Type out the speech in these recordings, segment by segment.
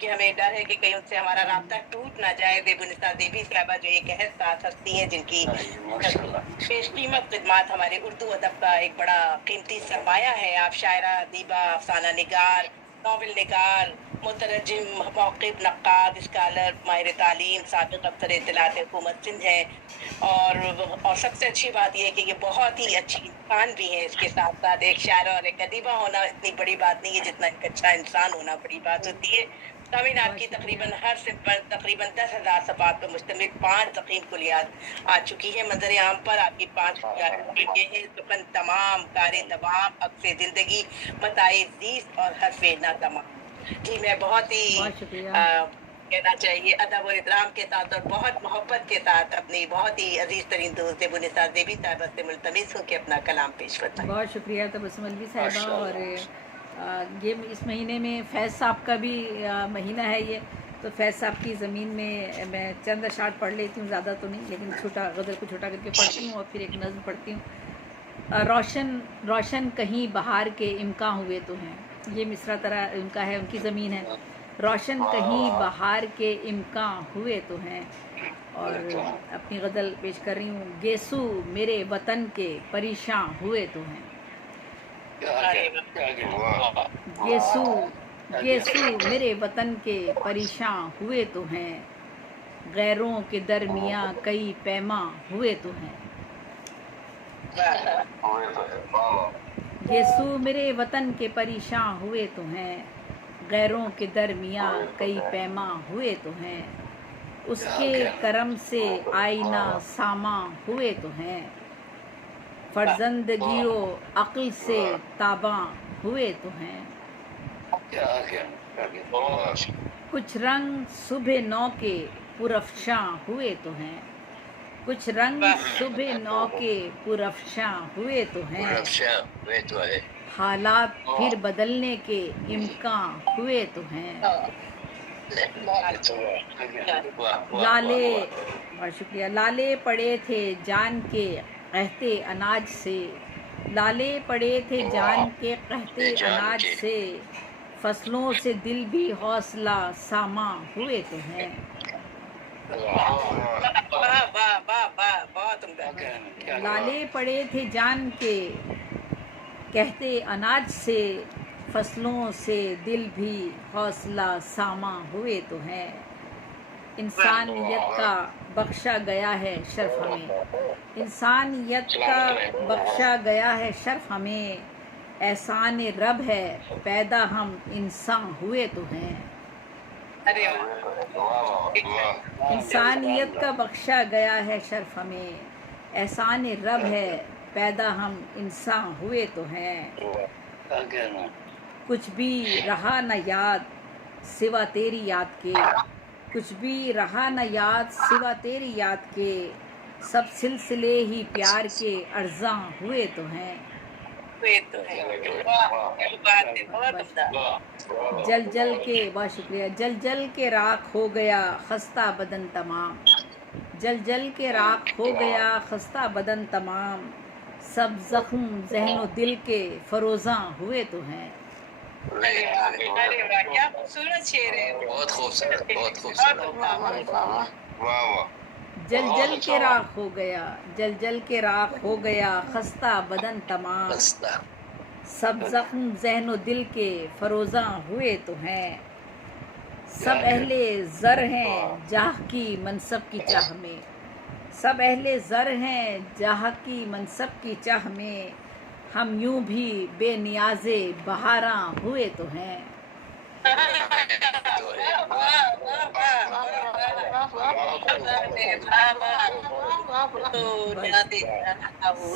कि हमें डर है कि कहीं उनसे हमारा राब्ता टूट ना जाए। देबुनिसा देवी साहबा जो एक अहद साथ हस्ती हैं, जिनकी पेशकीमत खिदमात हमारे उर्दू अदब का एक बड़ा कीमती सरमाया है। आप शायरा, अदीबा, अफसाना निगार, नावल निगार, मुतरजिम, मौक़िफ़, नक्काद, स्कॉलर, माहिर तालीम, साबिक़ अफ़सर इत्तलात हुकूमत सिंध हैं। और सबसे अच्छी बात ये है कि ये बहुत ही अच्छी इंसान भी हैं। इसके साथ साथ एक शायरा और एक अदीबा होना इतनी बड़ी बात नहीं है जितना एक अच्छा इंसान होना बड़ी बात होती है। सामीन, आपकी तकरीबन हर सिंध पर तकरीबन 10,000 सफ़ात पर मुश्तमिल 5 तक़ीम कुलियात आ चुकी है मंजर आम पर। आपकी 5 कुलियात ये है: सुखन तमाम, कार तमाम, अक्स ज़िंदगी, मताए ज़ीस्त और हर्फ़े ना तमाम। जी, मैं बहुत ही कहना चाहिए अदब और इहतराम के साथ और बहुत मोहब्बत के साथ अपनी बहुत ही अजीज तरीन दोस्त देबुनिसा देवी साहिबा से मुल्तमिस हूँ कि अपना कलाम पेश फरमाएं। बहुत शुक्रिया तबस्सुम अलवी साहिबा। और ये इस महीने में फैज़ साहब का भी महीना है ये, तो फैज़ साहब की ज़मीन में मैं चंद अशार पढ़ लेती हूँ, ज़्यादा तो नहीं, लेकिन छोटा गज़ल को छोटा करके पढ़ती हूँ और फिर एक नज़्म पढ़ती हूँ। रोशन रोशन कहीं बहार के इम्कां हुए तो हैं, ये मिसरा तरह उनका है, उनकी ज़मीन है। रोशन कहीं बहार के इम्कां हुए तो हैं। और अपनी गज़ल पेश कर रही हूँ। गेसू मेरे वतन के परेशान हुए तो हैं। गेसू गेसू मेरे वतन के परेशान हुए तो हैं, गैरों के दरमियाँ कई पैमा हुए तो हैं। गेसू मेरे वतन के परेशान हुए तो हैं, गैरों के दरमियाँ कई पैमा हुए तो हैं। उसके करम से आईना सामा हुए तो हैं, फर्जंदगीरो अक्ल से ताबा हुए तो हैं। कुछ रंग सुबह नौ के पुरफ्शां हुए तो हैं, कुछ रंग सुबह नौ के पुरफ्शां हुए तो हैं। हालात फिर बदलने के इम्कान हुए तो हैं। लाले, बहुत शुक्रिया। लाले पड़े थे जान के कहते अनाज से, लाले पड़े थे जान के कहते अनाज से, फसलों से दिल भी हौसला सामा हुए तो हैं। लाले पड़े थे जान के कहते अनाज से, फसलों से दिल भी हौसला सामा हुए तो हैं। इंसानियत का बख्शा गया है शर्फ हमें, इंसानियत का बख्शा गया है शर्फ हमें, एहसान रब है पैदा हम इंसान हुए तो हैं। इंसानियत का बख्शा गया है शर्फ हमें, एहसान रब है पैदा हम इंसान हुए तो हैं। कुछ भी रहा न याद सिवा तेरी याद के, कुछ भी रहा न याद सिवा तेरी याद के, सब सिलसिले ही प्यार के अर्ज़ां हुए तो हैं। जल जल के, बहुत शुक्रिया। जल जल के राख हो गया खस्ता बदन तमाम, जल जल के राख हो गया खस्ता बदन तमाम, सब जख्म ज़हनो दिल के फरोज़ां हुए तो हैं। क्या खूबसूरत शेर है, बहुत खूबसूरत, बहुत खूबसूरत। जल जल के राख हो गया, जल जल के राख हो गया खस्ता बदन तमाम, सब जख्म ज़हनो दिल के फरोज़ां हुए तो हैं। सब अहले ज़र हैं जाह की मनसब की चाह में, सब अहले ज़र हैं जाह की मनसब की चाह में, हम यूं भी बेनियाज़े बहारां हुए तो हैं।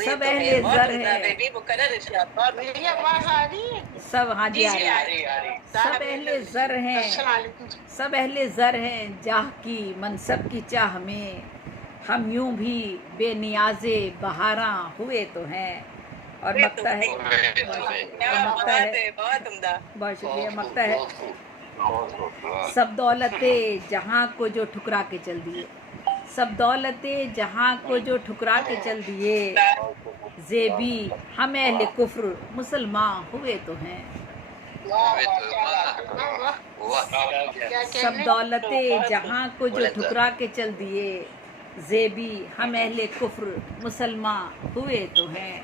सब अहले ज़र हैं, सब, हाँ जी, सब अहले ज़र हैं, सब अहले ज़र हैं जाह की मनसब की चाह में, हम यूं भी बेनियाज़े बहारां हुए तो हैं। और मकता है, बहुत शुक्रिया। मकता है, सब दौलते जहाँ को जो ठुकरा के चल दिए, सब दौलते जहाँ को जो ठुकरा के चल दिए, ज़ेबी हम अहले कुफ्र मुसलमान हुए तो हैं। वाह سب دولت جہاں کو جو ٹھکرا کے چل دیے زیبی ہم اہل کفر مسلمان ہوئے تو ہیں